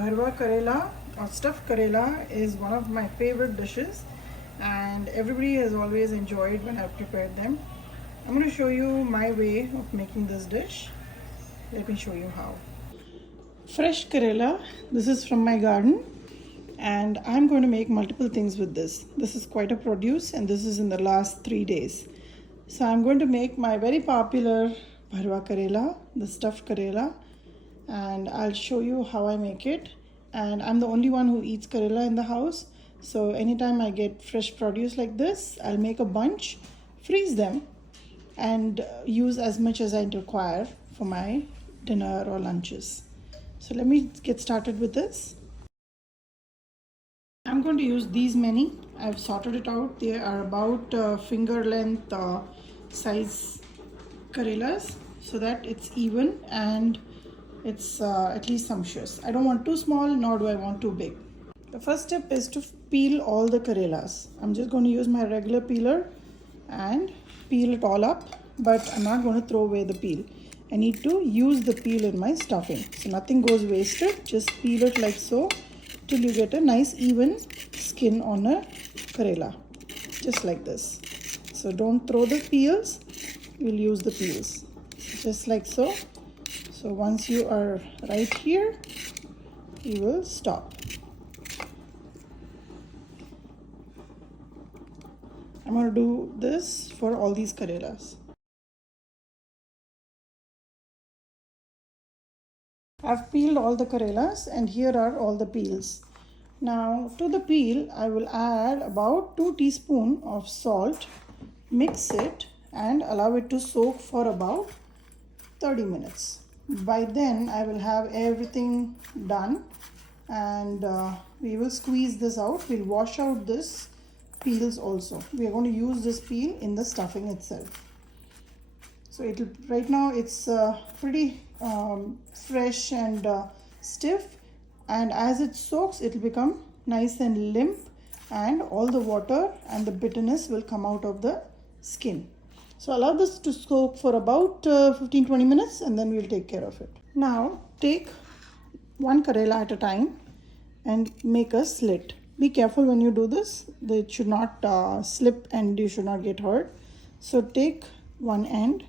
Bharva Karela or stuffed Karela is one of my favorite dishes and everybody has always enjoyed when I've prepared them. I'm going to show you my way of making this dish. Let me show you how. Fresh Karela, this is from my garden and I'm going to make multiple things with this. This is quite a produce and this is in the last 3 days. So I'm going to make my very popular Bharva Karela, the stuffed Karela, and I'll show you how I make it. And I'm the only one who eats Karela in the house, so anytime I get fresh produce like this, I'll make a bunch, freeze them, and use as much as I require for my dinner or lunches. So let me get started with this. I'm going to use these many. I've sorted it out. They are about finger length size Karelas, so that it's even and it's at least sumptuous. I don't want too small, nor do I want too big. The first step is to peel all the Karelas. I'm just going to use my regular peeler and peel it all up, but I'm not going to throw away the peel. I need to use the peel in my stuffing, so nothing goes wasted. Just peel it like so till you get a nice even skin on a Karela, just like this. So don't throw the peels, we'll use the peels, just like so. So once you are right here, you will stop. I'm going to do this for all these Karelas. I've peeled all the Karelas and here are all the peels. Now to the peel, I will add about 2 teaspoons of salt, mix it and allow it to soak for about 30 minutes. By then I will have everything done and we will squeeze this out. We'll wash out this peels also. We are going to use this peel in the stuffing itself. So it'll, right now it's pretty fresh and stiff, and as it soaks it will become nice and limp and all the water and the bitterness will come out of the skin. So allow this to soak for about 15-20 minutes and then we'll take care of it. Now take one Karela at a time and make a slit. Be careful when you do this. It should not slip and you should not get hurt. So take one end,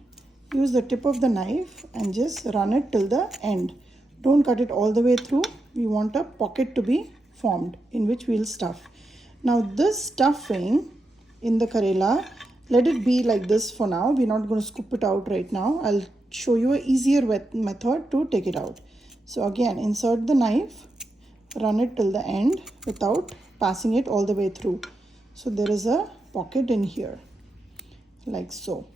use the tip of the knife and just run it till the end. Don't cut it all the way through. We want a pocket to be formed in which we'll stuff. Now this stuffing in the Karela, let it be like this for now. We're not going to scoop it out right now. I'll show you an easier method to take it out. So again, insert the knife, run it till the end without passing it all the way through. So there is a pocket in here, like so.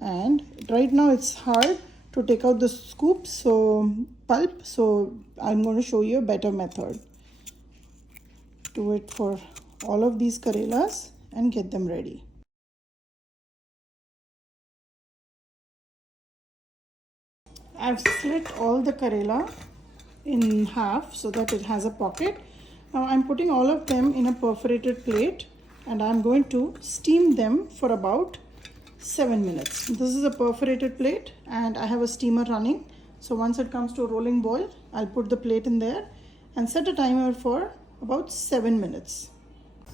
And right now it's hard to take out the scoops, so pulp. So I'm going to show you a better method. Do it for all of these Karelas and get them ready. I've slit all the Karela in half so that it has a pocket. Now I'm putting all of them in a perforated plate and I'm going to steam them for about 7 minutes. This is a perforated plate and I have a steamer running. So once it comes to a rolling boil, I'll put the plate in there and set a timer for about 7 minutes.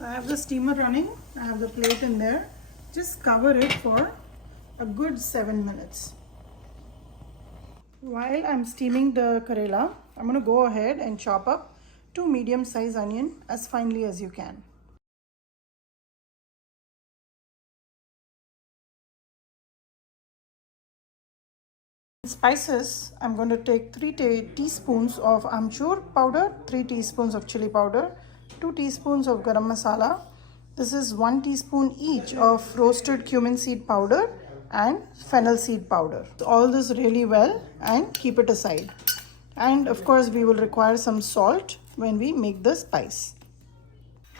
I have the steamer running, I have the plate in there. Just cover it for a good 7 minutes. While I'm steaming the Karela, I'm going to go ahead and chop up 2 medium-sized onions as finely as you can. Spices, I'm going to take 3 teaspoons of Amchur powder, 3 teaspoons of chili powder, 2 teaspoons of garam masala. This is 1 teaspoon each of roasted cumin seed powder and fennel seed powder. All this really well and keep it aside. And of course we will require some salt when we make the spice.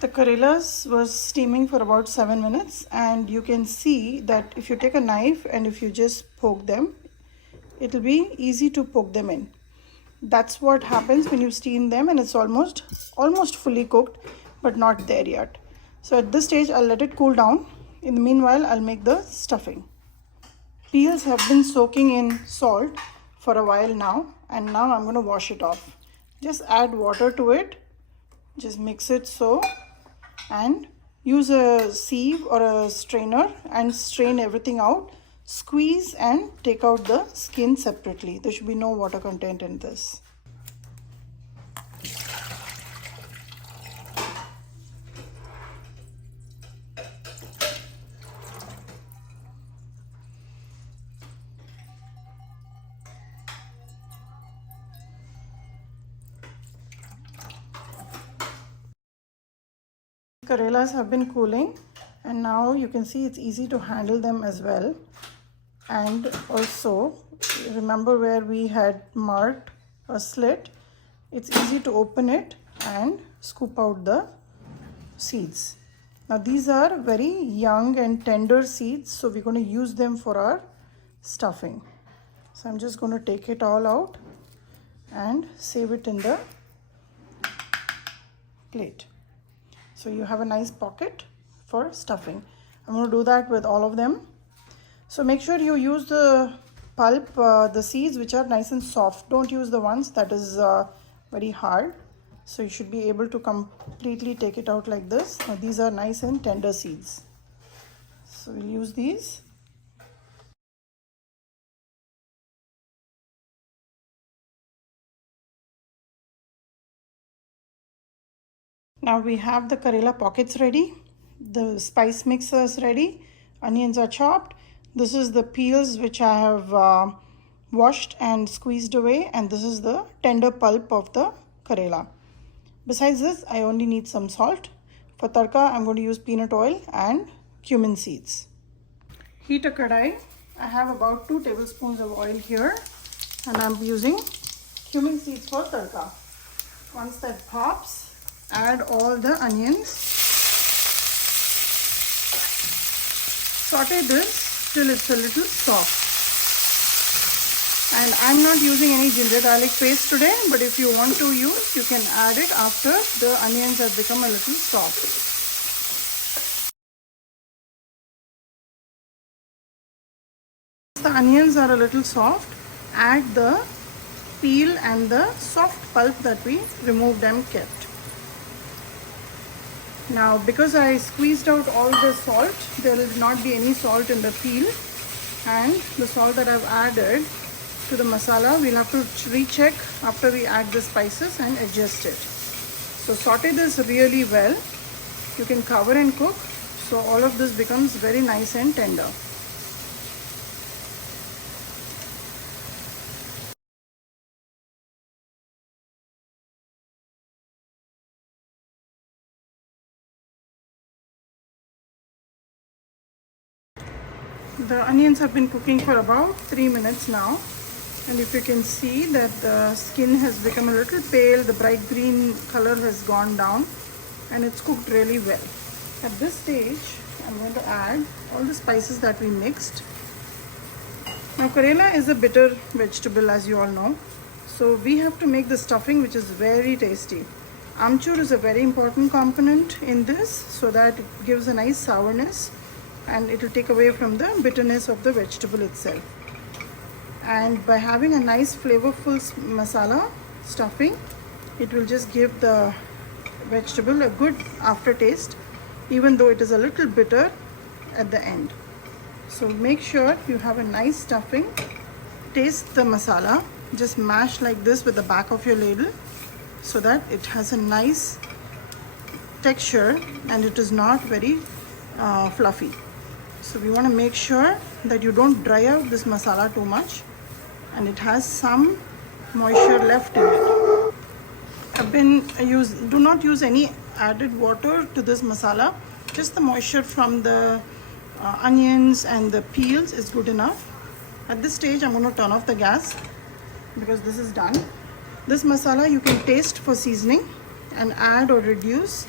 The Karelas was steaming for about 7 minutes and you can see that if you take a knife and if you just poke them, it will be easy to poke them in. That's what happens when you steam them and it's almost fully cooked but not there yet. So at this stage I'll let it cool down. In the meanwhile I'll make the stuffing. Peels have been soaking in salt for a while now And now I'm going to wash it off. Just add water to it. Just mix it so, and use a sieve or a strainer and strain everything out. Squeeze and take out the skin separately. There should be no water content in this. Karelas have been cooling, and now you can see it's easy to handle them as well. And also remember where we had marked a slit, it's easy to open it and scoop out the seeds. Now these are very young and tender seeds, so we're going to use them for our stuffing. So I'm just going to take it all out and save it in the plate. So you have a nice pocket for stuffing. I'm going to do that with all of them. So make sure you use the pulp, the seeds which are nice and soft. Don't use the ones that is very hard. So you should be able to completely take it out like this. Now these are nice and tender seeds. So we'll use these. Now we have the Karela pockets ready. The spice mixer is ready. Onions are chopped. This is the peels which I have washed and squeezed away, and this is the tender pulp of the Karela. Besides this, I only need some salt. For tadka, I'm going to use peanut oil and cumin seeds. Heat a kadai. I have about 2 tablespoons of oil here, and I'm using cumin seeds for tadka. Once that pops, add all the onions. Saute this till it's a little soft. And I'm not using any ginger garlic paste today, but if you want to use, you can add it after the onions have become a little soft. Once the onions are a little soft, add the peel and the soft pulp that we removed and kept. Now because I squeezed out all the salt, there will not be any salt in the peel, and the salt that I've added to the masala, we'll have to recheck after we add the spices and adjust it. So saute this really well. You can cover and cook, so all of this becomes very nice and tender. The onions have been cooking for about 3 minutes now, and if you can see that the skin has become a little pale, the bright green color has gone down, and it's cooked really well. At this stage, I'm going to add all the spices that we mixed. Now Karela is a bitter vegetable, as you all know, so we have to make the stuffing which is very tasty. Amchur is a very important component in this, so that it gives a nice sourness, and it will take away from the bitterness of the vegetable itself. And by having a nice flavorful masala stuffing, it will just give the vegetable a good aftertaste, even though it is a little bitter at the end. So make sure you have a nice stuffing. Taste the masala. Just mash like this with the back of your ladle so that it has a nice texture and it is not very fluffy. So we want to make sure that you don't dry out this masala too much and it has some moisture left in it. Do not use any added water to this masala. Just the moisture from the onions and the peels is good enough. At this stage, I'm going to turn off the gas because this is done. This masala you can taste for seasoning and add or reduce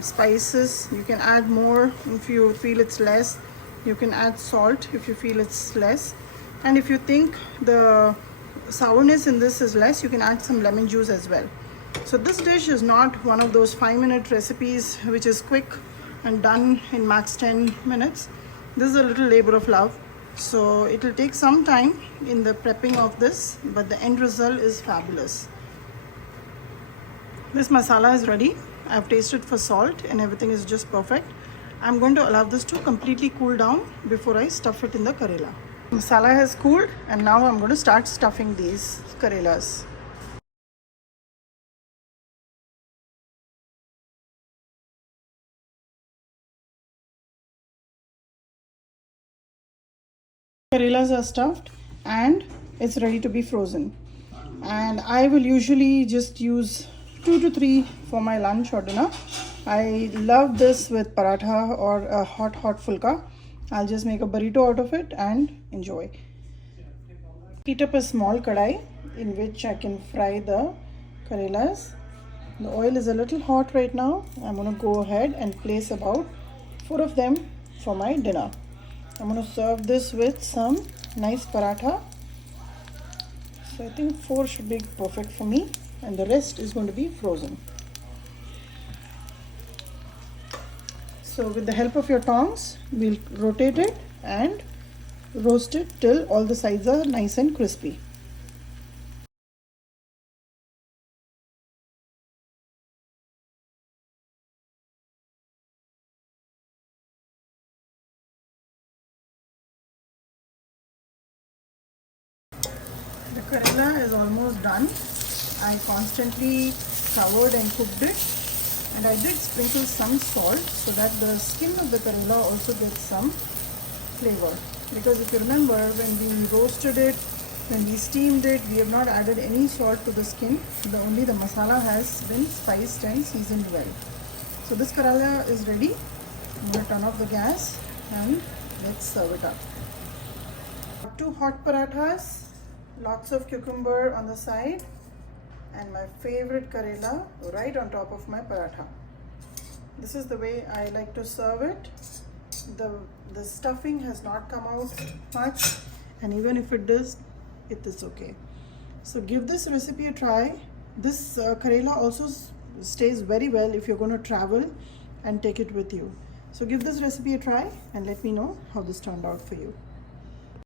spices. You can add more if you feel it's less. You can add salt if you feel it's less, and if you think the sourness in this is less, you can add some lemon juice as well. So this dish is not one of those 5-minute recipes which is quick and done in max 10 minutes. This is a little labor of love, So it will take some time in the prepping of this, but the end result is fabulous. This masala is ready. I've tasted for salt and everything is just perfect. I'm going to allow this to completely cool down before I stuff it in the Karela. Masala has cooled and now I'm going to start stuffing these Karelas. Karelas are stuffed and it's ready to be frozen. And I will usually just use 2 to 3 for my lunch or dinner. I love this with paratha or a hot fulka. I'll just make a burrito out of it and enjoy. Heat up a small kadai in which I can fry the Karelas. The oil is a little hot right now. I'm going to go ahead and place about 4 of them for my dinner. I'm going to serve this with some nice paratha. So I think 4 should be perfect for me and the rest is going to be frozen. So with the help of your tongs, we'll rotate it and roast it till all the sides are nice and crispy. The Karela is almost done. I constantly covered and cooked it, and I did sprinkle some salt so that the skin of the Karela also gets some flavor. Because if you remember, when we roasted it, when we steamed it, we have not added any salt to the skin. Only the masala has been spiced and seasoned well. So this Karela is ready. I'm going to turn off the gas and let's serve it up. 2 hot parathas, lots of cucumber on the side, and my favorite Karela right on top of my paratha. This is the way I like to serve it. The stuffing has not come out much, and even if it does, it is okay. So give this recipe a try. This Karela also stays very well if you're going to travel and take it with you. So give this recipe a try and let me know how this turned out for you.